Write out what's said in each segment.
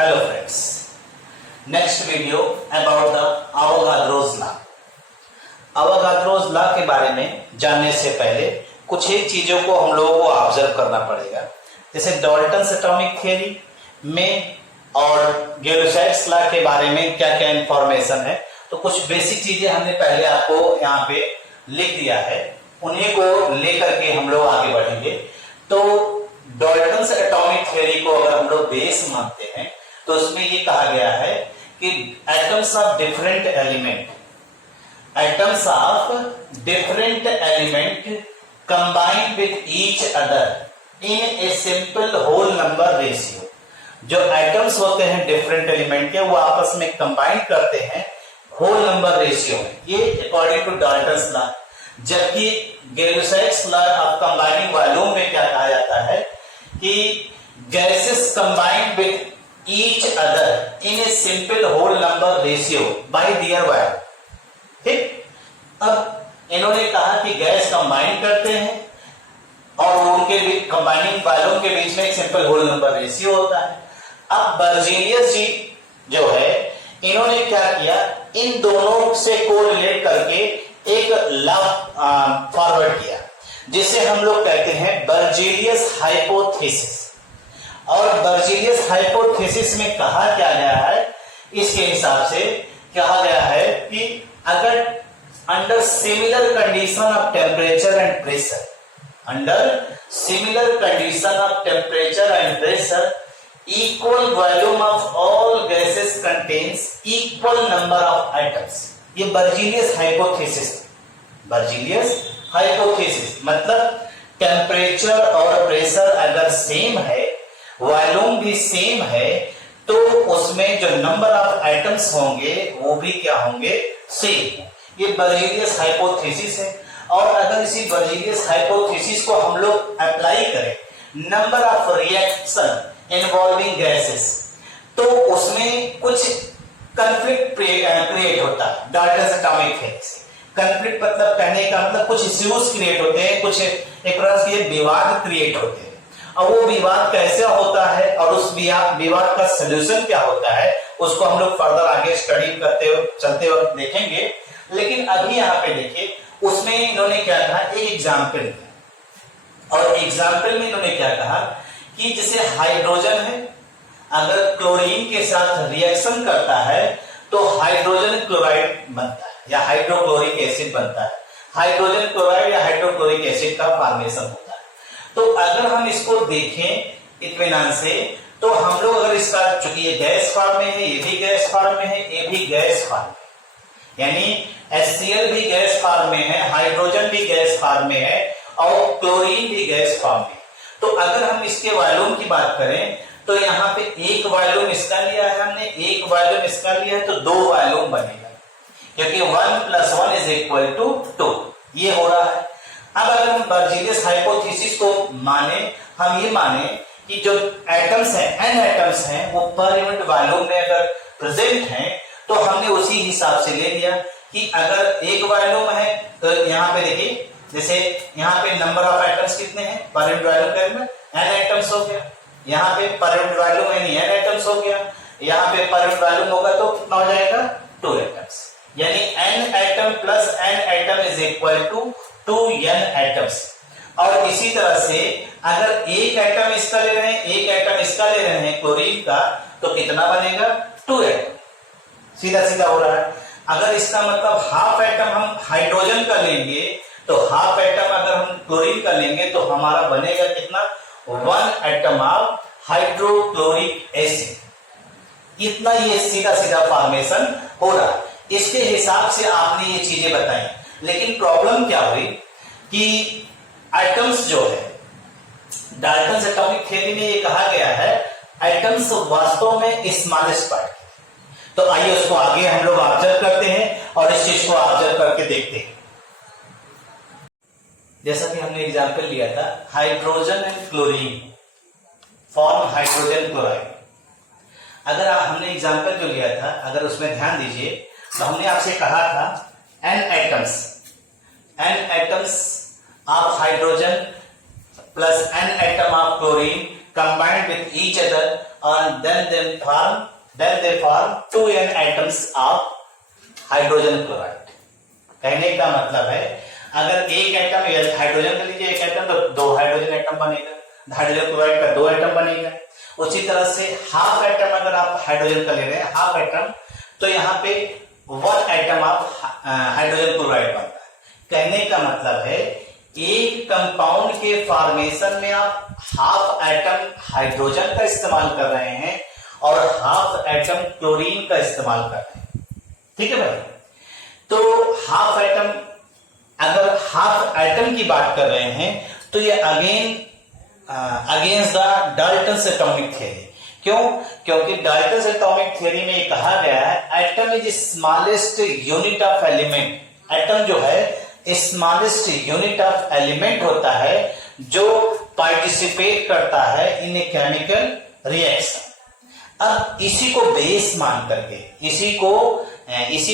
Hello friends. Next video about the Avogadro's law. Avogadro's law के बारे में जानने से पहले कुछ एक चीजों को हम लोगों को ऑब्जर्व करना पड़ेगा। जैसे डाल्टन्स एटॉमिक थ्योरी में और गे-लुसाक्स लॉ के बारे में क्या क्या इंफॉर्मेशन है, तो कुछ बेसिक चीजें हमने पहले आपको यहाँ पे लिख दिया है, उन्हीं को लेकर के हम लोग आगे बढ़ेंगे। तो डाल्टन्स एटॉमिक थ्योरी को अगर हम लोग बेस मानते हैं तो उसमें ये कहा गया है कि atoms of different element combined with each other in a simple whole number ratio. जो एटम्स होते हैं डिफरेंट एलिमेंट के, वो आपस में कंबाइन करते हैं होल नंबर रेशियो में, ये अकॉर्डिंग टू डाल्टन्स लॉ। जबकि Gay-Lussac's law of combining volume में क्या कहा जाता है कि gases combined with each other in a simple whole number ratio by their value। ठीक, अब इन्होंने कहा कि गैस कंबाइन करते हैं और उनके कंबाइनिंग वॉल्यूम के बीच में एक सिंपल होल नंबर रेशियो होता है। अब बर्जीलियस जी जो है, इन्होंने क्या किया, इन दोनों से कोरिलेट करके एक लॉ फॉरवर्ड किया जिसे हम लोग कहते हैं बर्जीलियस हाइपोथेसिस। और बर्जीलियस हाइपोथेसिस में कहा क्या गया है, इसके हिसाब से कहा गया है कि अगर under similar condition of temperature and pressure, equal volume of all gases contains equal number of atoms. ये बर्जीलियस हाइपोथेसिस मतलब टेम्परेचर और प्रेशर अगर सेम है, वॉल्यूम भी सेम है, तो उसमें जो नंबर ऑफ एटम्स होंगे वो भी क्या होंगे, सेम। ये बर्जीलियस हाइपोथेसिस है। और अगर इसी बर्जीलियस हाइपोथेसिस को हम लोग अप्लाई करें number of reaction involving gases, तो उसमें कुछ कंफ्लिक्ट क्रिएट होता है। डाल्टन्स एटॉमिक थ्योरी से कंफ्लिक्ट मतलब कहने का मतलब कुछ इश्यूज क्रिएट होते हैं, कुछ एक प्रकार से विवाद क्रिएट होते हैं। और वो विवाद कैसे होता है और उस विवाद का सलूशन क्या होता है, उसको हम लोग फर्दर आगे स्टडी करते चलते वक्त देखेंगे। लेकिन अभी यहाँ पे देखिए, उसमें इन्होंने क्या कहा, एक एग्जाम्पल दिया। और एग्जाम्पल में इन्होंने क्या कहा कि जैसे हाइड्रोजन है, अगर क्लोरीन के साथ रिएक्शन करता है तो हाइड्रोजन क्लोराइड बनता है या हाइड्रोक्लोरिक एसिड बनता है। हाइड्रोजन क्लोराइड या हाइड्रोक्लोरिक एसिड का फॉर्मेशन होता है। तो अगर हम इसको देखें इत्मीनान से, तो हम लोग अगर इसका, चूंकि ये गैस फॉर्म में है, ये भी गैस फॉर्म में है, ये भी गैस फॉर्म में, यानी HCl भी गैस फॉर्म में है, हाइड्रोजन भी गैस फॉर्म में है और क्लोरीन भी गैस फॉर्म में। तो अगर हम इसके वॉल्यूम की बात करें तो यहाँ पे एक वॉल्यूम इसका लिया है हमने, एक वॉल्यूम इसका लिया है, तो दो वॉल्यूम बनेगा, क्योंकि 1 + 1 = 2 ये हो रहा है। अब अगर हम बर्जीलियस हाइपोथेसिस को माने, हम ये माने कि जो एटम्स हैं, n एटम्स हैं, वो पर यूनिट वॉल्यूम में अगर प्रेजेंट हैं, तो हमने उसी हिसाब से ले लिया कि अगर एक वॉल्यूम है तो यहाँ पे देखिए, जैसे यहाँ पे नंबर ऑफ एटम्स कितने हैं पर यूनिट वॉल्यूम में, n एटम्स हो गया। यहाँ पे पर यूनिट वॉल्यूम है n एटम्स हो गया। यहाँ पे पर यूनिट वॉल्यूम होगा तो कितना हो जाएगा, 2 एटम्स, यानी n atom plus n atom = 2n atoms. और इसी तरह से अगर एक एटम इसका ले रहे हैं, एक एटम इसका ले रहे हैं क्लोरीन का, तो कितना बनेगा, 2 एटम। सीधा सीधा हो रहा है। अगर इसका मतलब हाफ एटम हम हाइड्रोजन का लेंगे, तो हाफ एटम अगर हम क्लोरीन का लेंगे तो हमारा बनेगा कितना, 1 एटम ऑफ हाइड्रोक्लोरिक एसिड। इतना ये सीधा सीधा फॉर्मेशन हो रहा है। इसके हिसाब से आपने ये चीजें बताई। लेकिन प्रॉब्लम क्या हुई कि एटम्स जो है, डाल्टन्स एटॉमिक थ्योरी में ये कहा गया है एटम्स वास्तव में स्मॉलेस्ट पार्ट। तो आइए उसको आगे हम लोग ऑब्जर्व करते हैं और इस चीज को ऑब्जर्व करके देखते हैं। जैसा कि हमने एग्जांपल लिया था, hydrogen and chlorine form hydrogen chloride. अगर हमने एग्जांपल जो लिया था, अगर उसमें ध्यान दीजिए, तो हमने आपसे कहा था n atoms of hydrogen plus n atom of chlorine combined with each other and then they form 2n atoms of hydrogen chloride. कहने का मतलब है अगर एक एटम हाइड्रोजन का लीजिए एक एटम तो 2 हाइड्रोजन एटम बनेगा, हाइड्रोजन क्लोराइड का 2 एटम बनेगा। उसी तरह से हाफ एटम अगर आप हाइड्रोजन का ले रहे हैं हाफ एटम तो यहाँ पे 1 एटम ऑफ हाइड्रोजन क्लोराइड बनता है। कहने का मतलब है एक कंपाउंड के फॉर्मेशन में आप हाफ एटम हाइड्रोजन का इस्तेमाल कर रहे हैं और हाफ एटम क्लोरीन का इस्तेमाल कर रहे हैं। ठीक है भाई, तो हाफ एटम अगर हाफ एटम की बात कर रहे हैं तो ये against the Dalton's atomic theory. क्यों? क्योंकि डाल्टन्स एटॉमिक थ्योरी में कहा गया है atom is smallest unit of element. Atom जो है स्मॉलेस्ट यूनिट ऑफ एलिमेंट होता है जो पार्टिसिपेट करता है इन ए केमिकल रिएक्शन। अब इसी को बेस मान करके इसी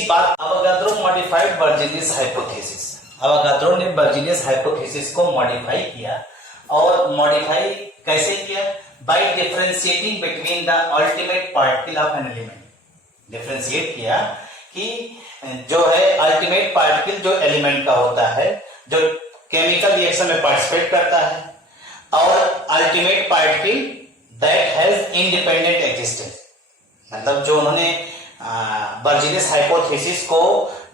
बात अवोगाद्रो मॉडिफाइड बर्जीनियस हाइपोथेसिस, अवोगाद्रो ने बर्जीनियस हाइपोथेसिस को मॉडिफाई किया और मॉडिफाई कैसे किया? By differentiating between the ultimate particle of an element. Differentiate किया कि जो है अल्टीमेट पार्टिकल जो एलिमेंट का होता है जो केमिकल रिएक्शन में पार्टिसिपेट करता है और ultimate particle that has independent existence. मतलब जो उन्होंने बर्जीनियस हाइपोथेसिस को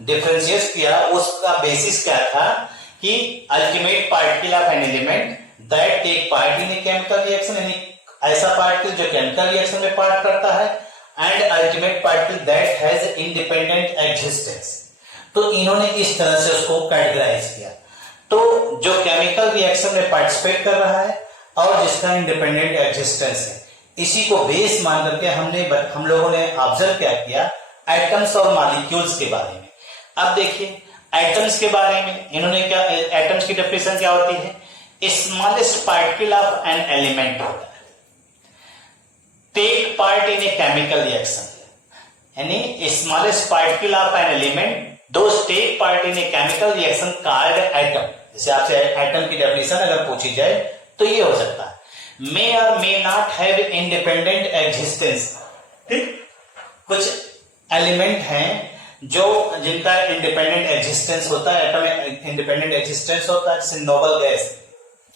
डिफरेंशिएट किया उसका बेसिस क्या था कि ultimate particle of an element that take part in a chemical reaction, यानी ऐसा पार्टिकल जो केमिकल रिएक्शन में पार्ट करता है and ultimate particle that has independent existence. तो इन्होंने इस तरह से उसको कैटेगराइज किया। तो जो केमिकल रिएक्शन में पार्टिसिपेट कर रहा है और जिसका इंडिपेंडेंट एग्जिस्टेंस है, इसी को बेस मान करके हम लोगों ने ऑब्जर्व क्या किया एटम्स और मॉलिक्यूल्स के बारे में। अब देखिए एटम्स के बारे में इन्होंने क्या, एटम्स की डेफिनेशन क्या होती है? Smallest particle of an element होता है take part in a chemical reaction, यानी smallest particle of an element does take part in a chemical reaction called atom. जैसे आपसे एटम की डेफिनेशन अगर पूछी जाए तो ये हो सकता है मे और may not have independent existence. ठीक, कुछ एलिमेंट हैं जो जिनका इंडिपेंडेंट एग्जिस्टेंस होता है, एटम इंडिपेंडेंट एग्जिस्टेंस होता है, जैसे नोबल गैस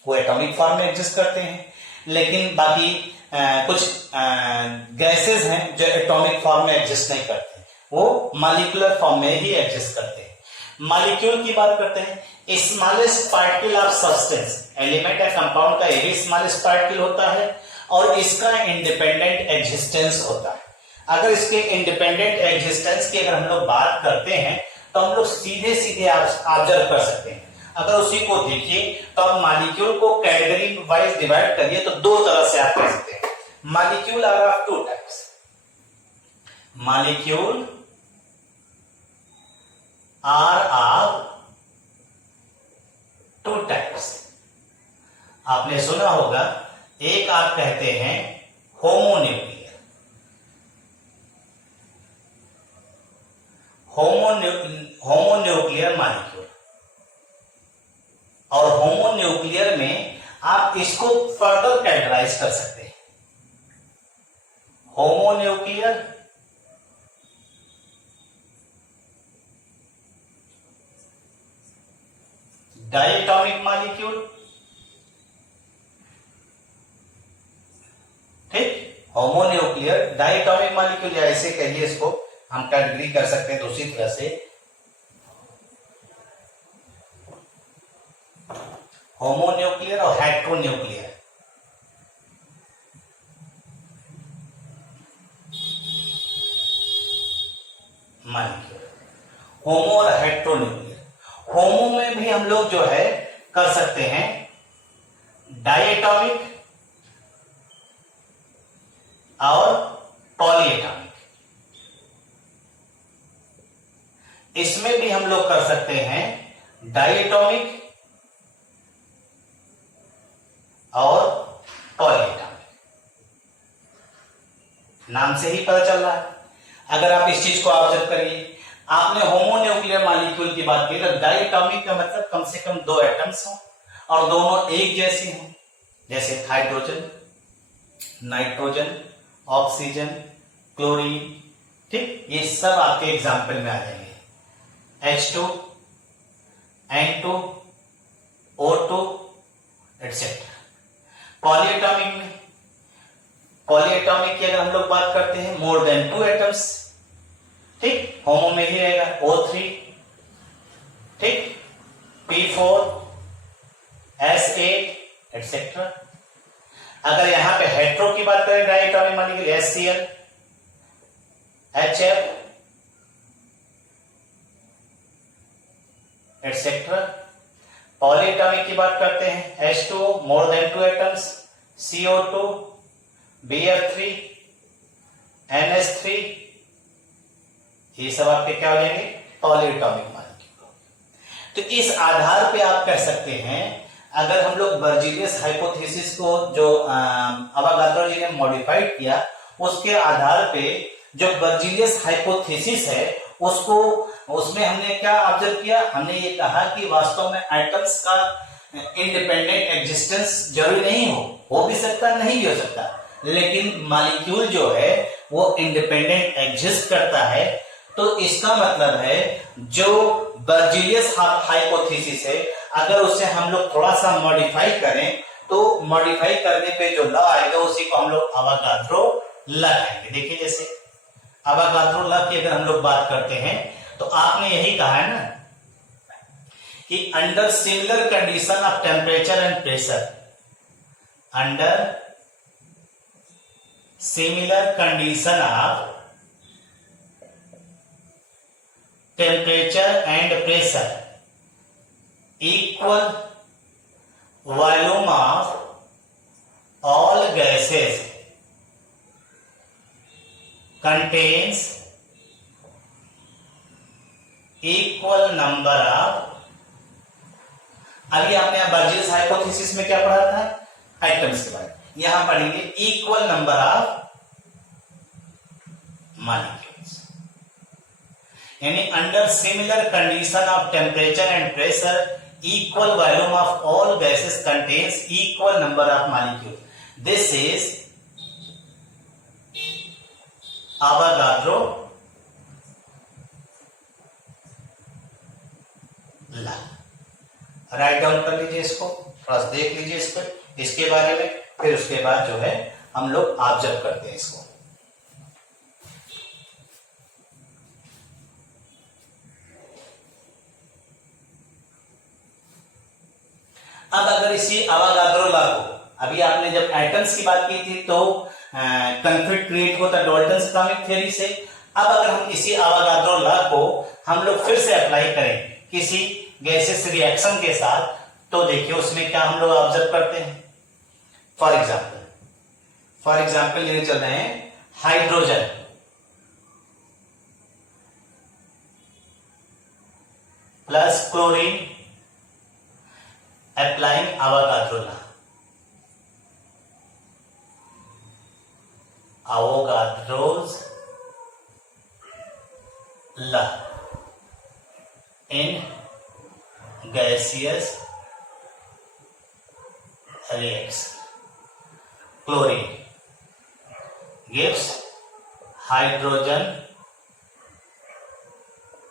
वो एटॉमिक फॉर्म में एग्जिस्ट करते हैं, लेकिन बाकी कुछ गैसेस हैं जो एटॉमिक फॉर्म में एग्जिस्ट नहीं करते, वो मॉलिक्यूलर फॉर्म में ही एग्जिस्ट करते हैं। मॉलिक्यूल की बात करते हैं, smallest particle of substance, element या कंपाउंड का यही स्मॉलेस्ट पार्टिकल होता है और इसका इंडिपेंडेंट एग्जिस्टेंस होता है। अगर इसके इंडिपेंडेंट एग्जिस्टेंस की अगर हम लोग बात करते हैं तो हम लोग सीधे सीधे ऑब्जर्व कर सकते हैं। अगर उसी को देखिए तो आप मॉलिक्यूल को कैटेगरी वाइज डिवाइड करिए तो दो तरह से आप कह सकते हैं। Molecule are of two types, molecule are of two types. आपने सुना होगा, एक आप कहते हैं होमोन्यूक्लियर, होमोन्यूक्लियर मॉलिक्यूल, और होमोन्यूक्लियर में आप इसको फर्दर कैटेगराइज कर सकते हैं। होमोन्यूक्लियर डायटॉमिक मॉलिक्यूल, ठीक, होमोन्यूक्लियर डायटॉमिक मॉलिक्यूल, या ऐसे कहिए इसको हम कैटेगरी कर सकते हैं दूसरी तरह से, होमोन्यूक्लियर और हेट्रोन्यूक्लियर। मॉलिक्यूल होमो और हेट्रोन्यूक्लियर। होमो में भी हम लोग जो है कर सकते हैं डायटॉमिक और पॉलीएटॉमिक, इसमें भी हम लोग कर सकते हैं डायटॉमिक और पॉलीएटॉमिक। नाम से ही पता चल रहा है। अगर आप इस चीज को ऑब्जर्व करिए, आपने होमोन्यूक्लियर मॉलिक्यूल की बात की तो डायटॉमिक का मतलब कम से कम 2 एटम्स हों और दोनों एक जैसे हों, जैसे हाइड्रोजन नाइट्रोजन, ऑक्सीजन, क्लोरीन, ठीक, ये सब आपके एग्जाम्पल में आ जाएंगे। H2, N2, O2 etcetera. Polyatomic की अगर हम लोग बात करते हैं, मोर देन 2 एटम्स, ठीक, होमो में ही रहेगा O3, ठीक, P4, S8 एटसेट्रा। अगर यहां पे हेट्रो की बात करें diatomic molecule, HCl, HF etcetera. Polyatomic की बात करते हैं, H2O more than 2 atoms, CO2, Br3, NH3, ये सब आपके क्या हो जाएंगे, पॉलीएटॉमिक मॉलिक्यूल। तो इस आधार पे आप कह सकते हैं, अगर हम लोग बर्जीलियस हाइपोथेसिस को जो अवागाद्रो जी ने मॉडिफाइड किया, उसके आधार पे जो बर्जीलियस हाइपोथेसिस है उसमें हमने क्या ऑब्जर्व किया, हमने ये कहा कि वास्तव में एटम्स का इंडिपेंडेंट एग्जिस्टेंस जरूरी नहीं हो भी सकता, नहीं भी हो सकता, लेकिन मॉलिक्यूल जो है वो इंडिपेंडेंट एग्जिस्ट करता है। तो इसका मतलब है जो बर्जीलियस हाइपोथेसिस है, अगर उसे हम लोग थोड़ा सा मॉडिफाई करें, तो मॉडिफाई करने पे जो लॉ आएगा उसी को हम लोग अवागाद्रो लॉ कहेंगे। देखिए, जैसे अवागाद्रो लॉ की अगर हम लोग बात करते हैं, तो आपने यही कहा है ना कि under similar condition of temperature and pressure, under similar condition of temperature and pressure, equal volume of all gases contains equal number of, अभी आपने बर्जीलियस हाइपोथेसिस में क्या पढ़ा था, एटम्स के बारे में, यहां पढ़ेंगे इक्वल नंबर ऑफ मॉलिक्यूल्स, यानी under similar condition of temperature and pressure equal volume of all gases contains equal number of molecules. This is Avogadro law. Write down कर लीजिए इसको, थोड़ा सा देख लीजिए इसके बारे में, फिर उसके बाद जो है हम लोग ऑब्जर्व करते हैं इसको। अब अगर इसी अवागाद्रो लॉ को, अभी आपने जब एटम्स की बात की थी तो कंफ्लिक्ट क्रिएट होता डाल्टन्स एटॉमिक थ्योरी से, अब अगर हम इसी अवागाद्रो लॉ को हम लोग फिर से अप्लाई करें किसी गैसेस रिएक्शन के साथ, तो देखिए उसमें क्या हम लोग ऑब्जर्व करते हैं। फॉर एग्जाम्पल लेने चल रहे हैं hydrogen plus chlorine applying Avogadro law. Avogadro's law in gaseous reaction. Chlorine gives hydrogen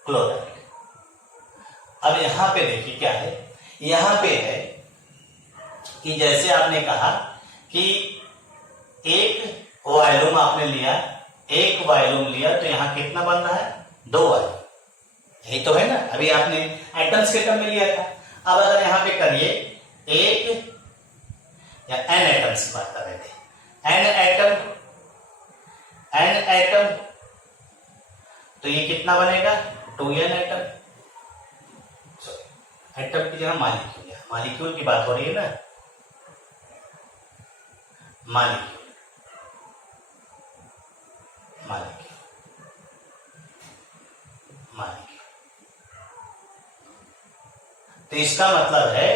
chloride. अब यहां पे देखिए क्या है, यहां पे है कि जैसे आपने कहा कि एक वॉल्यूम आपने लिया, एक वॉल्यूम लिया, तो यहां कितना बन रहा है, 2 वॉल्यूम, यही तो है ना। अभी आपने एटम्स के टर्म में लिया था, अब अगर यहां पे करिए एक या एन एटम्स की बात कर रहे थे, एन एटम, तो ये कितना बनेगा, 2n एटम। एटम की जगह मॉलिक्यूल है, मॉलिक्यूल की बात हो रही है ना, मॉलिक्यूल। तो इसका मतलब है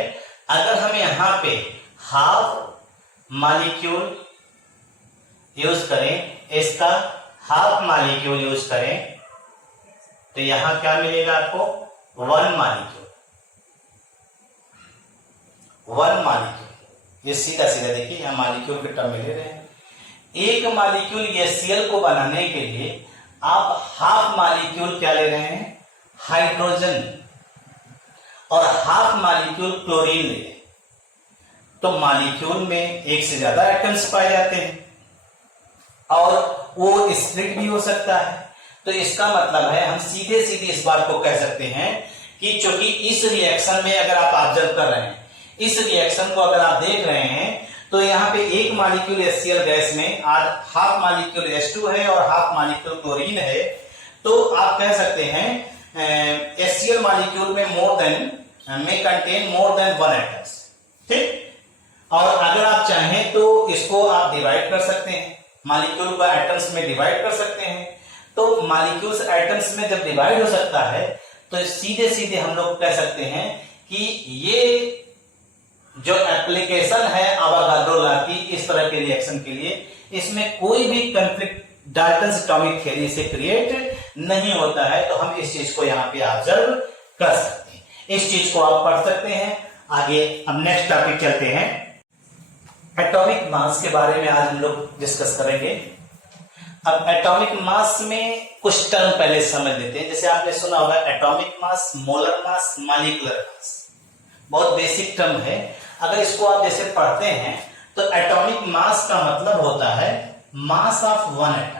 अगर हम यहां पे हाफ मॉलिक्यूल यूज करें, इसका हाफ मॉलिक्यूल यूज करें, तो यहां क्या मिलेगा आपको, 1 मॉलिक्यूल। ये सीधा सीधा देखिए, यहां मॉलिक्यूल के टर्म में ले रहे हैं, एक मॉलिक्यूल HCl को बनाने के लिए आप हाफ मॉलिक्यूल क्या ले रहे हैं, हाइड्रोजन, और हाफ मॉलिक्यूल क्लोरीन ले रहे हैं, तो मॉलिक्यूल में एक से ज्यादा एटम्स पाए जाते हैं और वो स्प्लिट भी हो सकता है। तो इसका मतलब है हम सीधे सीधे इस बात को कह सकते हैं कि चूंकि इस रिएक्शन में अगर आप ऑब्जर्व कर रहे हैं, इस रिएक्शन को अगर आप देख रहे हैं, तो यहाँ पे एक मॉलिक्यूल HCl गैस में आज हाफ मॉलिक्यूल H2 है और हाफ मॉलिक्यूल क्लोरीन है, तो आप कह सकते हैं HCl मॉलिक्यूल में में कंटेन मोर देन 1 एटम्स, ठीक। और अगर आप चाहें तो इसको आप डिवाइड कर सकते हैं, मॉलिक्यूल को एटम्स में डिवाइड कर सकते हैं। तो मॉलिक्यूल्स एटम्स में जब डिवाइड हो सकता है तो सीधे सीधे हम लोग कह सकते हैं कि ये जो एप्लीकेशन है अवोगाड्रो लॉ की इस तरह के रिएक्शन के लिए, इसमें कोई भी कंफ्लिक्ट डाल्टन्स एटॉमिक थ्योरी से क्रिएट नहीं होता है। तो हम इस चीज को यहाँ पे ऑब्जर्व कर सकते हैं, इस चीज को आप पढ़ सकते हैं। आगे अब नेक्स्ट टॉपिक चलते हैं, एटॉमिक मास के बारे में आज हम लोग डिस्कस करेंगे। अब एटॉमिक मास में कुछ टर्म पहले समझ लेते हैं। जैसे आपने सुना होगा atomic mass, molar mass, molecular mass, बहुत बेसिक टर्म है। अगर इसको आप जैसे पढ़ते हैं तो एटॉमिक मास का मतलब होता है mass of one atom,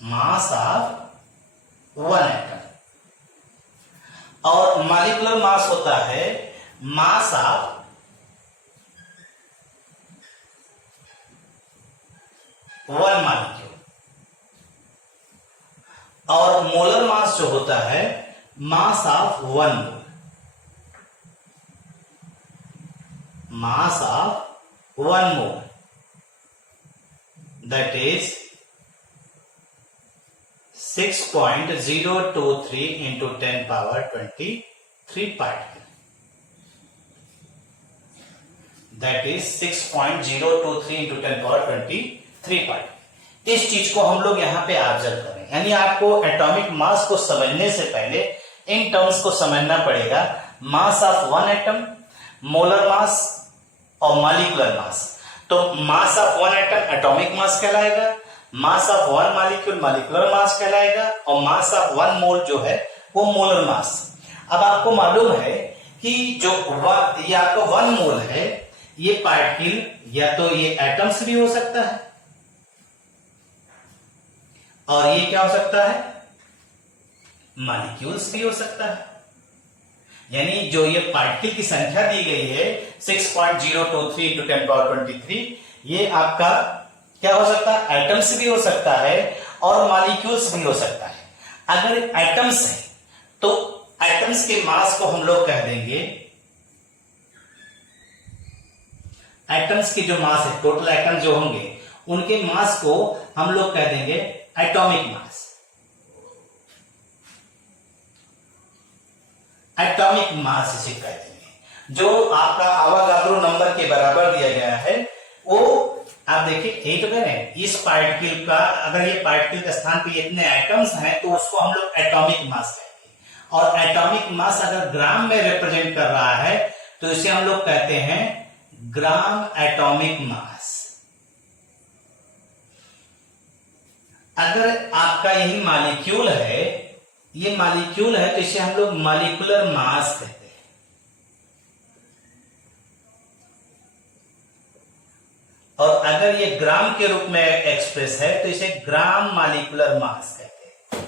mass of one atom, और मॉलिक्यूलर मास होता है मास ऑफ वन मॉलिक्यूल, और मोलर मास जो होता है mass of one mole, mass of one mole, that is 6.023 into 10 power 23 particle, that is 6.023 into 10 power 23 particle। इस चीज को हम लोग यहां पे ऑब्जर्व करें, यानी आपको एटॉमिक मास को समझने से पहले इन टर्म्स को समझना पड़ेगा। Mass of one atom, molar mass और मॉलिक्यूलर मास। तो mass of one atom atomic mass कहलाएगा, mass of one molecule molecular mass कहलाएगा, और मास ऑफ वन मोल जो है वो मोलर मास। अब आपको मालूम है कि जो ये आपका वन मोल है, ये पार्टिकल या तो ये एटम्स भी हो सकता है और ये क्या हो सकता है, मॉलिक्यूल्स भी हो सकता है। यानी जो ये पार्टिकल की संख्या दी गई है 6.023 into 10 power 23, ये आपका क्या हो सकता है, एटम्स भी हो सकता है और मॉलिक्यूल्स भी हो सकता है। अगर एटम्स है तो एटम्स के मास को हम लोग कह देंगे, एटम्स की जो मास है, टोटल एटम जो होंगे उनके मास को हम लोग कह देंगे एटॉमिक मास, एटॉमिक मास इसे कह देंगे। जो आपका अवोगाड्रो नंबर के बराबर दिया गया है वो आप देखिए, यही तो कह रहे हैं, इस पार्टिकल का अगर ये पार्टिकल के स्थान पे इतने एटम्स हैं तो उसको हम लोग एटॉमिक मास कहेंगे। और एटॉमिक मास अगर ग्राम में रिप्रेजेंट कर रहा है तो इसे हम लोग कहते हैं ग्राम एटॉमिक मास। अगर आपका यही मॉलिक्यूल है, ये मॉलिक्यूल है, तो इसे हम लोग मॉलिक्यूलर मास कहते हैं। और अगर ये ग्राम के रूप में एक्सप्रेस है तो इसे ग्राम मॉलिक्यूलर मास कहते हैं।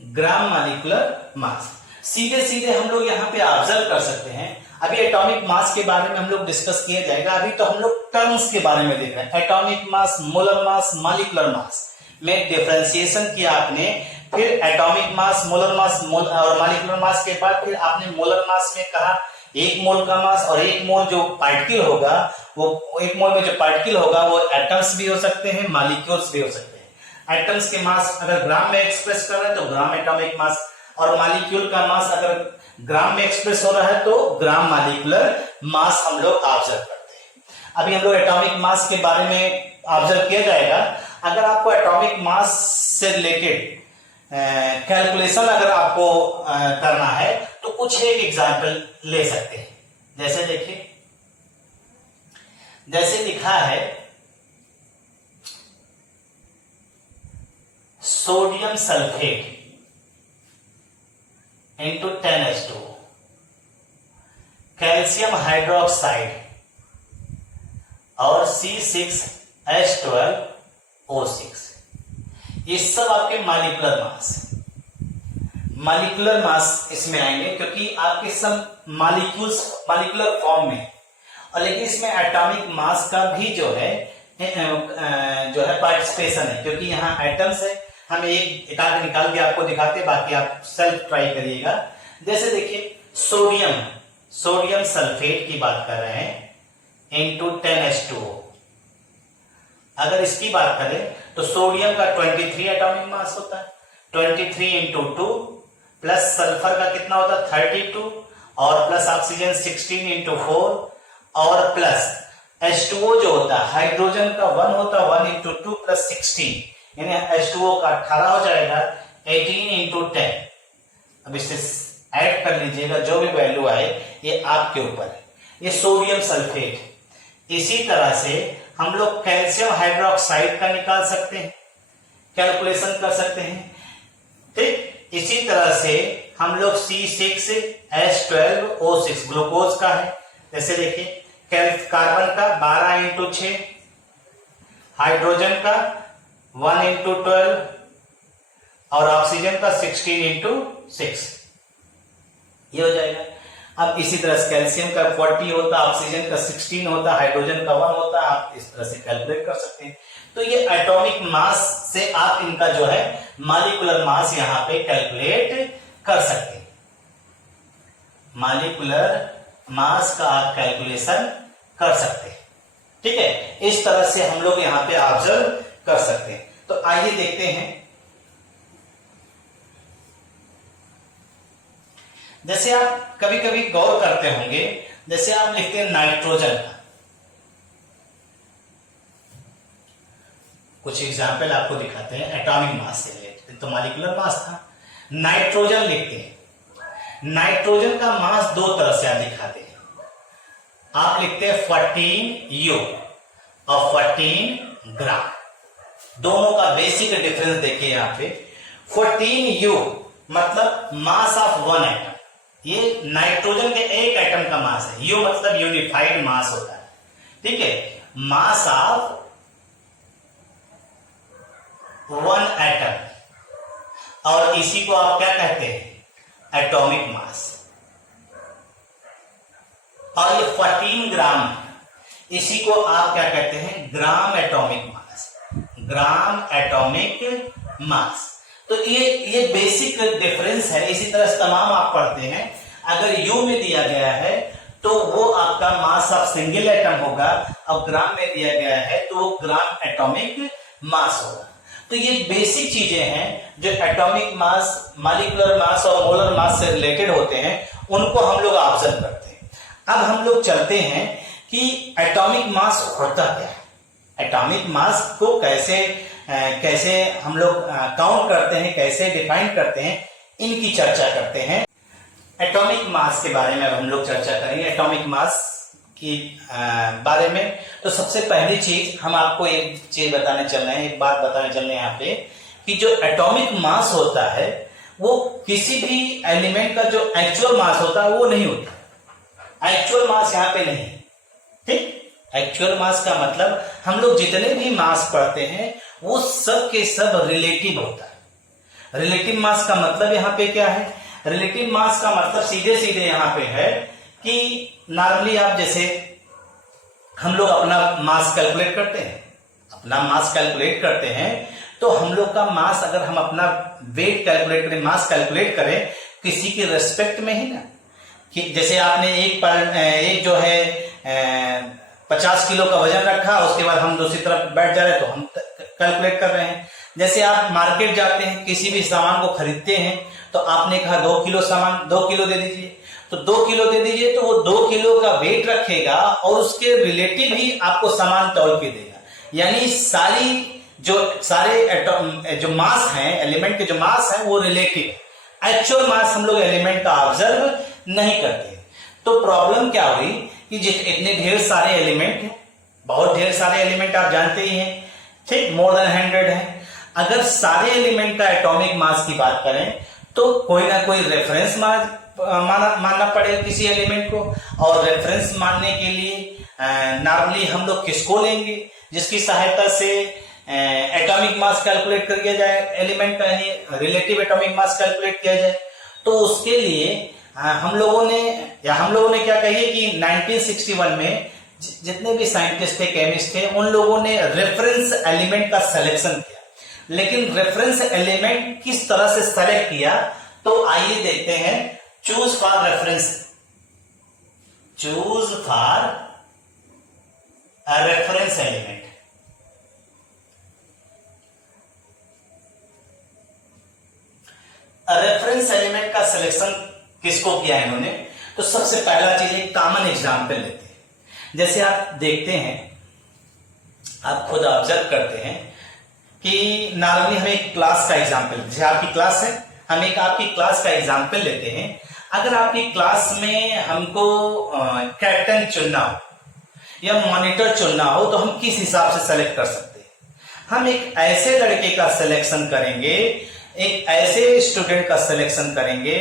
ग्राम मॉलिक्यूलर मास सीधे सीधे हम लोग यहां पे ऑब्जर्व कर सकते हैं। अभी एटॉमिक मास के बारे में हम लोग डिस्कस किया जाएगा। अभी तो हम लोग टर्म्स के बारे में देख रहे हैं, atomic mass, molar mass, molecular mass में डिफरेंशिएशन किया आपने। फिर एटॉमिक मास, मोलर मास और मॉलिक्यूलर मास के बाद फिर आपने मोलर मास में कहा एक मोल का मास, और एक मोल जो पार्टिकल होगा वो एक मोल में जो पार्टिकल होगा वो एटम्स भी हो सकते हैं, मॉलिक्यूल्स भी हो सकते हैं। एटम्स के मास अगर ग्राम में एक्सप्रेस कर रहे हैं तो ग्राम एटॉमिक मास, और मॉलिक्यूल का मास अगर ग्राम में एक्सप्रेस हो रहा है तो ग्राम मॉलिक्यूलर मास हम लोग ऑब्जर्व करते हैं। अभी हम लोग एटॉमिक मास के बारे में ऑब्जर्व किया जाएगा। अगर आपको एटॉमिक मास से रिलेटेड कैलकुलेशन अगर आपको करना है तो कुछ एक एग्जाम्पल ले सकते हैं। जैसे देखिए, जैसे लिखा है sodium sulphate into 10H2, calcium hydroxide और C6H12O6, ये सब आपके मॉलिक्यूलर मास इसमें आएंगे, क्योंकि आपके सब मॉलिक्यूलर फॉर्म में, और लेकिन इसमें एटॉमिक मास का भी जो है पार्टिसिपेशन है, क्योंकि यहाँ एटम्स है। हम एक आध निकाल के आपको दिखाते हैं, बाकी आप सेल्फ ट्राई करिएगा। जैसे देखिए, सोडियम सल्फेट की बात कर रहे हैं इंटू 10H2O। अगर इसकी बात करें तो सोडियम का 23 एटॉमिक मास होता है, 23 इंटू 2, प्लस सल्फर का कितना होता है 32, और प्लस ऑक्सीजन 16 इंटू 4, और प्लस H2O जो होता है हाइड्रोजन का 1 होता है, 1 इंटू 2 प्लस 16, यानी H2O का 18 हो जाएगा, 18 इंटू 10। अब इससे ऐड कर लीजिएगा, जो भी वैल्यू आए ये आपके ऊपर है। ये सोडियम सल्फेट। इसी तरह से हम लोग कैल्शियम हाइड्रोक्साइड का निकाल सकते हैं, कैलकुलेशन कर सकते हैं, ठीक। इसी तरह से हम लोग C6H12O6 ग्लूकोज का है। जैसे देखिए, कार्बन का 12 इंटू 6, हाइड्रोजन का 1 इंटू 12, और ऑक्सीजन का 16 इंटू 6, ये हो जाएगा। अब इसी तरह से कैल्शियम का 40 होता, ऑक्सीजन का 16 होता, हाइड्रोजन का 1 होता, आप इस तरह से कैलकुलेट कर सकते हैं। तो ये एटॉमिक मास से आप इनका जो है मॉलिक्यूलर मास यहां पे कैलकुलेट कर सकते हैं। मॉलिक्यूलर मास का आप कैलकुलेशन कर सकते हैं, ठीक है। इस तरह से हम लोग यहां पे ऑब्जर्व कर सकते हैं। तो आइए देखते हैं, जैसे आप कभी कभी गौर करते होंगे, जैसे आप लिखते हैं नाइट्रोजन का, कुछ एग्जाम्पल आपको दिखाते हैं एटॉमिक मास से रिलेटेड, तो मॉलिक्यूलर मास था। नाइट्रोजन लिखते हैं, नाइट्रोजन का मास दो तरह से आप दिखाते हैं। आप लिखते हैं 14U और 14 ग्राम, दोनों का बेसिक डिफरेंस देखिए यहां पे। 14U मतलब मास ऑफ 1 एटम, ये नाइट्रोजन के एक एटम का मास है। यू मतलब यूनिफाइड मास होता है, ठीक है, मास ऑफ 1 एटम, और इसी को आप क्या कहते हैं, एटॉमिक मास। और ये 14 ग्राम, इसी को आप क्या कहते हैं, gram atomic mass, gram atomic mass. तो ये बेसिक डिफरेंस है। इसी तरह से तमाम आप पढ़ते हैं, अगर यू में दिया गया है तो वो आपका मास ऑफ सिंगल एटम होगा, और ग्राम में दिया गया है तो वो ग्राम एटॉमिक मास होगा। तो ये बेसिक चीजें हैं जो एटॉमिक मास, मॉलिक्यूलर मास और मोलर मास से रिलेटेड होते हैं, उनको हम लोग ऑब्जर्व करते हैं। अब हम लोग चलते हैं कि एटॉमिक मास होता क्या है, एटॉमिक मास को कैसे हम लोग काउंट करते हैं, कैसे डिफाइन करते हैं, इनकी चर्चा करते हैं। एटॉमिक मास के बारे में अब हम लोग चर्चा करेंगे, एटॉमिक मास की बारे में। तो सबसे पहली चीज हम आपको एक चीज बताने चल रहे हैं, एक बात बताने चल रहे हैं यहाँ पे, कि जो एटॉमिक मास होता है वो किसी भी एलिमेंट का जो एक्चुअल मास होता है वो नहीं होता। एक्चुअल मास यहाँ पे नहीं है, ठीक। एक्चुअल मास का मतलब हम लोग जितने भी मास पढ़ते हैं वो सब के सब रिलेटिव होता है। रिलेटिव मास का मतलब यहाँ पे क्या है, रिलेटिव मास का मतलब सीधे सीधे यहाँ पे है कि नॉर्मली आप जैसे हम लोग अपना मास कैलकुलेट करते हैं, तो हम लोग का मास, अगर हम अपना वेट कैलकुलेट करें, मास कैलकुलेट करें किसी के रेस्पेक्ट में ही ना, कि जैसे आपने एक जो है 50 किलो का वजन रखा, उसके बाद हम दूसरी तरफ बैठ जा रहे हैं तो हम कैलकुलेट कर रहे हैं। जैसे आप मार्केट जाते हैं, किसी भी सामान को खरीदते हैं, तो आपने कहा 2 किलो सामान, 2 किलो दे दीजिए, तो 2 किलो दे दीजिए, तो वो 2 किलो का वेट रखेगा और उसके रिलेटिव ही आपको सामान तौल के देगा। यानी सारे जो मास हैं, एलिमेंट के जो मास है वो रिलेटिव, एक्चुअल मास हम लोग एलिमेंट का ऑब्जर्व नहीं करते। तो प्रॉब्लम क्या हुई कि इतने ढेर सारे एलिमेंट हैं, बहुत ढेर सारे एलिमेंट आप जानते ही हैं, ठीक, मोर देन 100 है। अगर सारे एलिमेंट का एटॉमिक मास की बात करें तो कोई ना कोई रेफरेंस मानना पड़ेगा किसी एलिमेंट को, और रेफरेंस मानने के लिए नॉर्मली हम लोग किसको लेंगे, जिसकी सहायता से एटॉमिक मास कैलकुलेट कर दिया जाए एलिमेंट का, यानी रिलेटिव एटॉमिक मास कैलकुलेट किया जाए। तो उसके लिए हम लोगों ने क्या कहिए कि 1961 में जितने भी साइंटिस्ट थे, केमिस्ट थे, उन लोगों ने रेफरेंस एलिमेंट का सिलेक्शन किया। लेकिन रेफरेंस एलिमेंट किस तरह से सेलेक्ट किया, तो आइए देखते हैं। Choose for reference, choose for reference element. Reference element का सिलेक्शन किसको किया है इन्होंने, तो सबसे पहला चीज एक कॉमन एग्जांपल लेते हैं। जैसे आप देखते हैं, आप खुद ऑब्जर्व करते हैं कि नॉर्मली हम एक क्लास का एग्जांपल, जैसे आपकी क्लास है, हम एक आपकी क्लास का एग्जांपल लेते हैं। अगर आपकी क्लास में हमको कैप्टन चुनना हो या मॉनिटर चुनना हो तो हम किस हिसाब से सेलेक्ट कर सकते हैं? हम एक ऐसे लड़के का सिलेक्शन करेंगे, एक ऐसे स्टूडेंट का सिलेक्शन करेंगे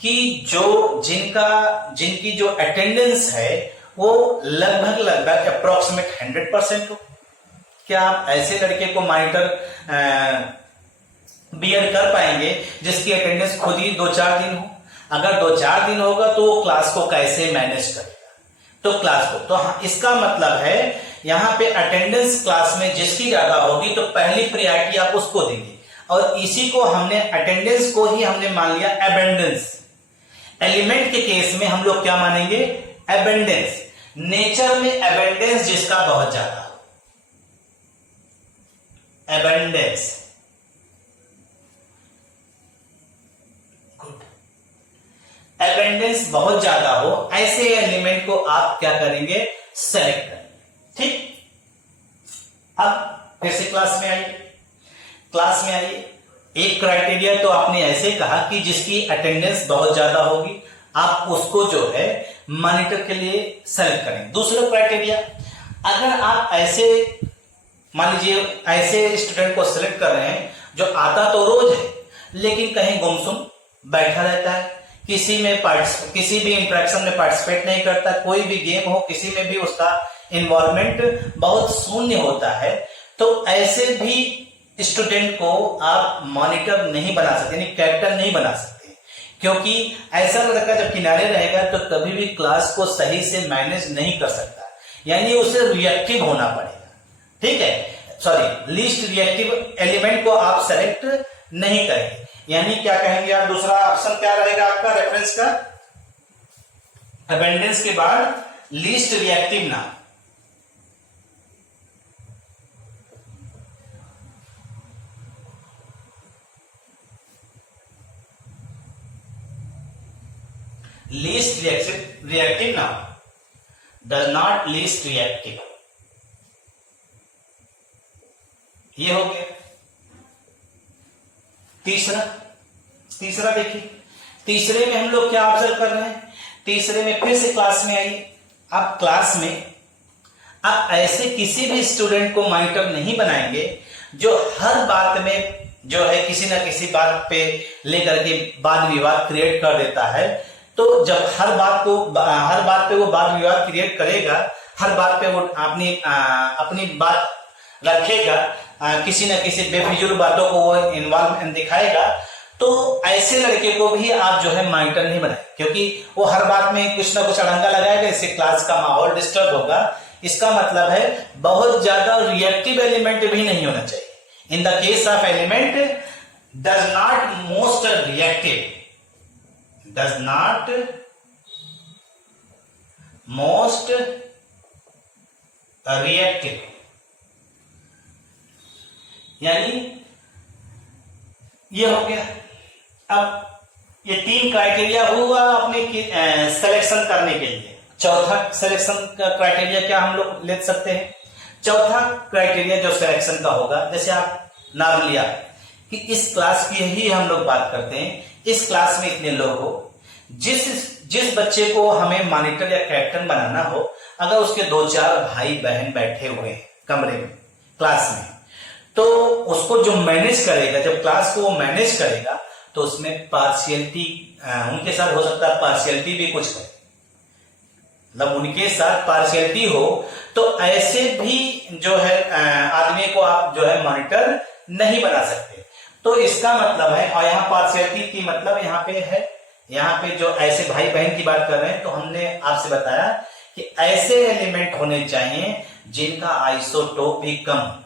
कि जिनकी जो अटेंडेंस है वो लगभग अप्रोक्सीमेट 100% हो। क्या आप ऐसे लड़के को मॉनिटर बियर कर पाएंगे जिसकी अटेंडेंस खुद ही 2-4 दिन हो? अगर 2-4 दिन होगा तो वो क्लास को कैसे मैनेज करेगा? तो क्लास को, तो इसका मतलब है यहां पे अटेंडेंस क्लास में जिसकी ज्यादा होगी तो पहली प्रायोरिटी आप उसको देंगे, और इसी को हमने अटेंडेंस को ही हमने मान लिया एबेंडेंस। एलिमेंट के केस में हम लोग क्या मानेंगे? एबेंडेंस। नेचर में एबेंडेंस जिसका बहुत ज्यादा हो, एबेंडेंस, गुड, एबेंडेंस बहुत ज्यादा हो, ऐसे एलिमेंट को आप क्या करेंगे? सेलेक्ट करेंगे। ठीक, अब फिर से क्लास में आइए। एक क्राइटेरिया तो आपने ऐसे कहा कि जिसकी अटेंडेंस बहुत ज्यादा होगी, आप उसको जो है मॉनिटर के लिए सेलेक्ट करें। दूसरा क्राइटेरिया, अगर आप ऐसे मान लीजिए ऐसे स्टूडेंट को सिलेक्ट कर रहे हैं जो आता तो रोज है लेकिन कहीं गुमसुम बैठा रहता है, किसी भी इंटरेक्शन में पार्टिसिपेट नहीं करता, कोई भी गेम हो किसी में भी उसका इन्वॉल्वमेंट बहुत शून्य होता है, तो ऐसे भी स्टूडेंट को आप मॉनिटर नहीं बना सकते, यानी कैप्टन नहीं बना सकते, क्योंकि ऐसा लड़का जब किनारे रहेगा तो कभी भी क्लास को सही से मैनेज नहीं कर सकता, यानी उसे रिएक्टिव होना पड़ेगा। ठीक है, सॉरी, लीस्ट रिएक्टिव एलिमेंट को आप सेलेक्ट नहीं करेंगे, यानी क्या कहेंगे आप? दूसरा ऑप्शन क्या रहेगा आपका रेफरेंस का? अबेंडेंस के बाद लीस्ट रिएक्टिव नाम। लीस्ट रिएक्टिव नाम, डज नॉट लीस्ट रिएक्टिव, ये हो गया। तीसरा देखिए, तीसरे में हम लोग क्या ऑब्जर्व कर रहे हैं? तीसरे में फिर से क्लास में आइए। आप क्लास में आप ऐसे किसी भी स्टूडेंट को मॉनिटर नहीं बनाएंगे जो हर बात में जो है किसी ना किसी बात पे लेकर के वाद विवाद क्रिएट कर देता है। तो जब हर बात पे वो वाद विवाद क्रिएट करेगा, हर बात पे वो अपनी बात रखेगा, किसी न किसी बेफिजूल बातों को वो इन्वॉल्व दिखाएगा, तो ऐसे लड़के को भी आप जो है मॉनिटर नहीं बनाए, क्योंकि वो हर बात में कुछ ना कुछ अड़ंगा लगाएगा, इससे क्लास का माहौल डिस्टर्ब होगा। इसका मतलब है बहुत ज्यादा रिएक्टिव एलिमेंट भी नहीं होना चाहिए। In the case of element does not most reactive, does not most reactive, यानी ये हो गया। अब ये 3 क्राइटेरिया हुआ अपने सिलेक्शन करने के लिए। चौथा सिलेक्शन का क्राइटेरिया क्या हम लोग ले सकते हैं? चौथा क्राइटेरिया जो सिलेक्शन का होगा, जैसे आप नाम लिया कि इस क्लास की ही हम लोग बात करते हैं इस क्लास में इतने लोग हो, जिस जिस बच्चे को हमें मॉनिटर या कैप्टन बनाना हो, अगर उसके 2-4 भाई बहन बैठे हुए हैं कमरे में, क्लास में, तो उसको जो मैनेज करेगा, जब क्लास को वो मैनेज करेगा, तो उसमें पार्शियलिटी उनके साथ हो सकता है, पार्शियलिटी भी कुछ है, मतलब उनके साथ पार्शियलिटी हो, तो ऐसे भी जो है आदमी को आप जो है मॉनिटर नहीं बना सकते। तो इसका मतलब है, और यहाँ पार्शियलिटी की मतलब यहाँ पे है, यहाँ पे जो ऐसे भाई बहन की बात कर रहे हैं, तो हमने आपसे बताया कि ऐसे एलिमेंट होने चाहिए जिनका आइसोटोप भी कम।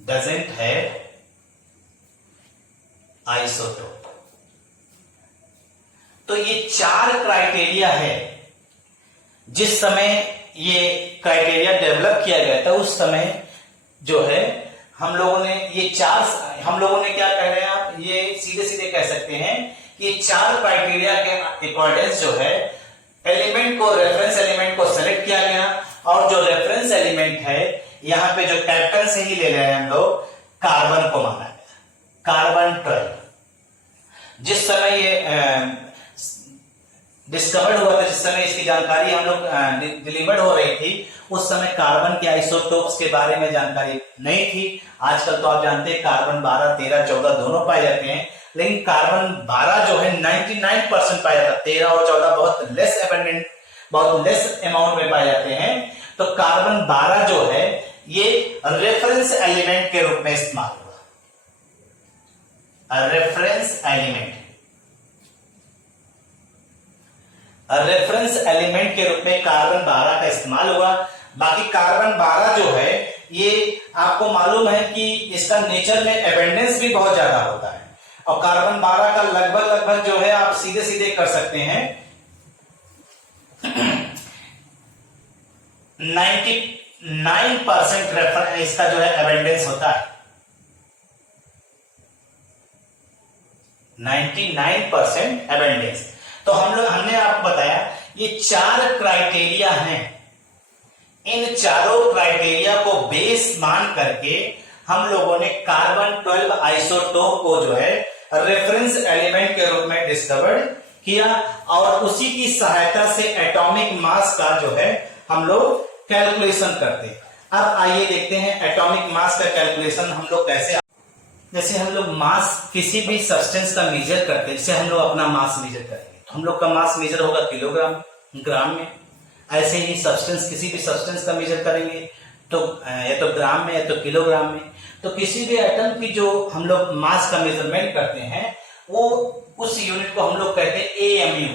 डजंट है आइसोटोप। तो ये 4 क्राइटेरिया है। जिस समय ये क्राइटेरिया डेवलप किया गया था, उस समय जो है हम लोगों ने ये 4, हम लोगों ने क्या कह रहे हैं आप, ये सीधे सीधे कह सकते हैं कि ये 4 क्राइटेरिया के अकॉर्डिंग जो है एलिमेंट को, रेफरेंस एलिमेंट को सेलेक्ट किया गया, और जो रेफरेंस एलिमेंट है यहां पे जो कैप्टन से ही ले रहे हैं हम लोग, कार्बन को माना गया, कार्बन 12। जिस समय ये डिस्कवर्ड हुआ था, जिस समय इसकी जानकारी हम लोग डिलीवर्ड हो रही थी, उस समय कार्बन के आइसोटोप्स के बारे में जानकारी नहीं थी। आजकल तो आप जानते हैं कार्बन 12, 13, 14 दोनों पाए जाते हैं, लेकिन कार्बन 12 जो है 99% पाया जाता है, 13 और 14 बहुत लेस एबंडेंट, बहुत लेस अमाउंट में पाए जाते हैं। तो कार्बन 12 जो है ये रेफरेंस एलिमेंट के रूप में इस्तेमाल हुआ, रेफरेंस एलिमेंट, रेफरेंस एलिमेंट के रूप में कार्बन 12 का इस्तेमाल हुआ। बाकी कार्बन 12 जो है ये आपको मालूम है कि इसका नेचर में एबंडेंस भी बहुत ज्यादा होता है, और कार्बन 12 का लगभग जो है आप सीधे सीधे कर सकते हैं 99% रेफरेंस इसका जो है एबंडेंस होता है, 99% एबंडेंस। तो हमने आपको बताया ये 4 क्राइटेरिया हैं। इन चारों क्राइटेरिया को बेस मान करके हम लोगों ने कार्बन 12 आइसोटोप को जो है रेफरेंस एलिमेंट के रूप में डिस्कवर्ड किया, और उसी की सहायता से एटॉमिक मास का जो है हम लोग कैलकुलेशन करते हैं। अब आइए देखते हैं एटॉमिक मास का कैलकुलेशन हम लोग कैसे। जैसे हम लोग मास किसी भी सब्सटेंस का मेजर करते हैं, जैसे हम लोग अपना मास मेजर करेंगे तो हम लोग का मास मेजर होगा किलोग्राम, ग्राम में। ऐसे ही सब्सटेंस, किसी भी सब्सटेंस का मेजर करेंगे तो या तो ग्राम में या तो किलोग्राम में। तो किसी भी एटम की जो हम लोग मास का मेजरमेंट करते हैं, वो उस यूनिट को हम लोग कहते हैं AMU।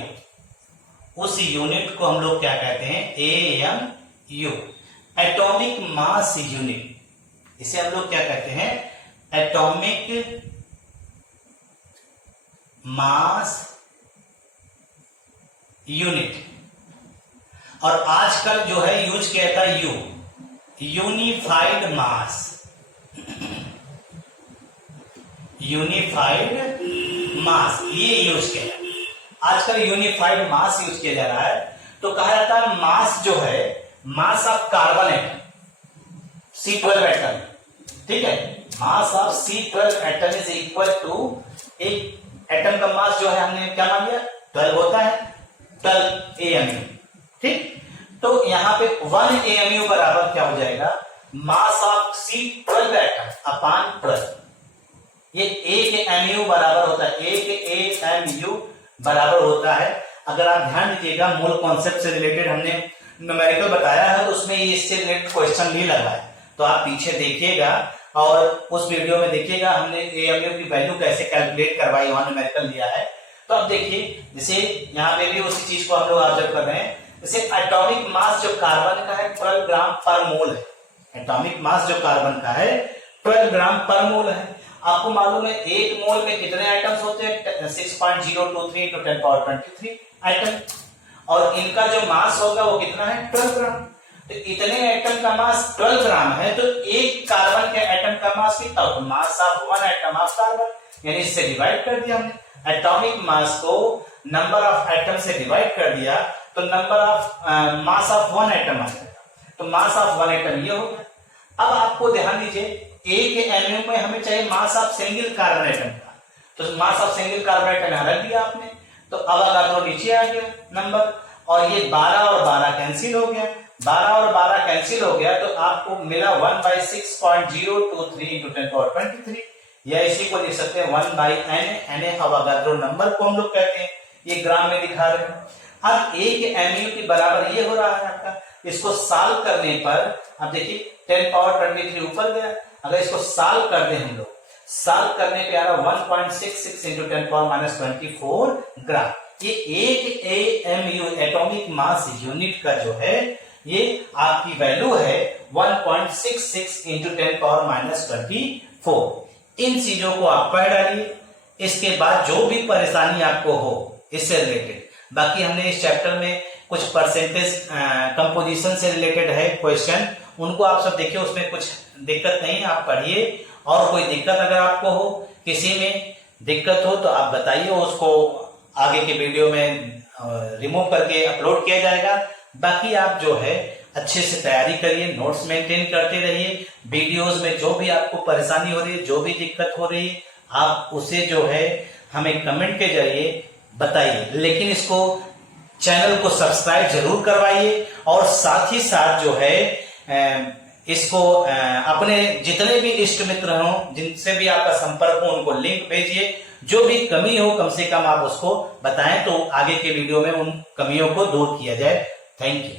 उस यूनिट को हम लोग क्या कहते हैं, AMU, एटॉमिक मास यूनिट। इसे हम लोग क्या कहते हैं, एटॉमिक मास यूनिट। और आजकल जो है यूज किया था यूनिफाइड मास, यूनिफाइड मास, ये यूज किया। आजकल यूनिफाइड मास यूज किया जा रहा है। तो कहा जाता है मास जो है, mass of carbon atom, C12 atom, ठीक है, mass of C12 atom is equal to, एक एटम का मास जो है हमने क्या मान लिया 12 होता है, 12 AMU, ठीक। तो यहां पे 1 AMU बराबर क्या हो जाएगा, मास ऑफ C12 एटम अपान 12। ये 1 AMU बराबर होता है, 1 AMU बराबर होता है। अगर आप ध्यान दीजिएगा, मूल कॉन्सेप्ट से रिलेटेड हमने न्यूमेरिकल बताया है, तो उसमें ये इससे रिलेटेड क्वेश्चन भी लगा है, तो आप पीछे देखिएगा और उस वीडियो में देखिएगा हमने AMU की वैल्यू कैसे कैलकुलेट करवाई, वहां न्यूमेरिकल दिया है। तो अब देखिए, जैसे यहाँ पे भी उसी चीज को हम लोग ऑब्जर्व कर रहे हैं। जैसे एटॉमिक मास जो कार्बन का है 12 ग्राम पर मोल है, एटॉमिक मास जो कार्बन का है 12 ग्राम पर मोल है। आपको मालूम है एक मोल में कितने आइटम्स होते हैं, 6.023 × 10⁻23 आइटम, और इनका जो मास होगा वो कितना है, 12 ग्राम। तो इतने एटम का मास 12 ग्राम है, तो एक कार्बन के एटम का मास कितना होगा, mass of 1 atom of carbon, यानी इससे डिवाइड कर दिया हमने एटॉमिक मास को, नंबर ऑफ एटम से डिवाइड कर दिया, तो number of mass of one atom आ जाएगा। तो मास ऑफ वन एटम ये हो गया। अब आपको ध्यान दीजिए, एक एमयू में हमें चाहिए mass of single carbon atom का, तो mass of single carbon atom यहाँ रख दिया आपने, तो अवोगाड्रो नीचे आ गया नंबर, और ये 12 और 12 कैंसिल हो गया, 12 और 12 कैंसिल हो गया, तो आपको मिला 1/6.023 इंटू 10^23, या इसी को लिख सकते हैं 1/n अवोगाड्रो नंबर को हम लोग कहते हैं, ये ग्राम में दिखा रहे हैं। अब एक एमयू के बराबर ये हो रहा है आपका, इसको सॉल्व करने पर अब देखिए 10^23 ऊपर गया, अगर इसको सॉल्व कर दें हम लोग, सॉल्व करने पे आ रहा 1.66 इंटू 10^24 ग्राम। ये एक एएमयू एटॉमिक मास यूनिट का जो है ये आपकी वैल्यू है 1.66 इंटू 10^24। इन चीजों को आप पढ़ डालिए, इसके बाद जो भी परेशानी आपको हो इससे रिलेटेड, बाकी हमने इस चैप्टर में कुछ परसेंटेज कंपोजिशन से रिलेटेड है क्वेश्चन, उनको आप सब देखिए, उसमें कुछ दिक्कत नहीं है, आप पढ़िए। और कोई दिक्कत अगर आपको हो, किसी में दिक्कत हो तो आप बताइए, उसको आगे के वीडियो में रिमूव करके अपलोड किया जाएगा। बाकी आप जो है अच्छे से तैयारी करिए, नोट्स मेंटेन करते रहिए, वीडियोस में जो भी आपको परेशानी हो रही है, जो भी दिक्कत हो रही है, आप उसे जो है हमें कमेंट के जरिए बताइए। लेकिन इसको चैनल को सब्सक्राइब जरूर करवाइए, और साथ ही साथ जो है इसको अपने जितने भी इष्ट मित्र हों, जिनसे भी आपका संपर्क हो, उनको लिंक भेजिए। जो भी कमी हो कम से कम आप उसको बताएं, तो आगे के वीडियो में उन कमियों को दूर किया जाए। Thank you.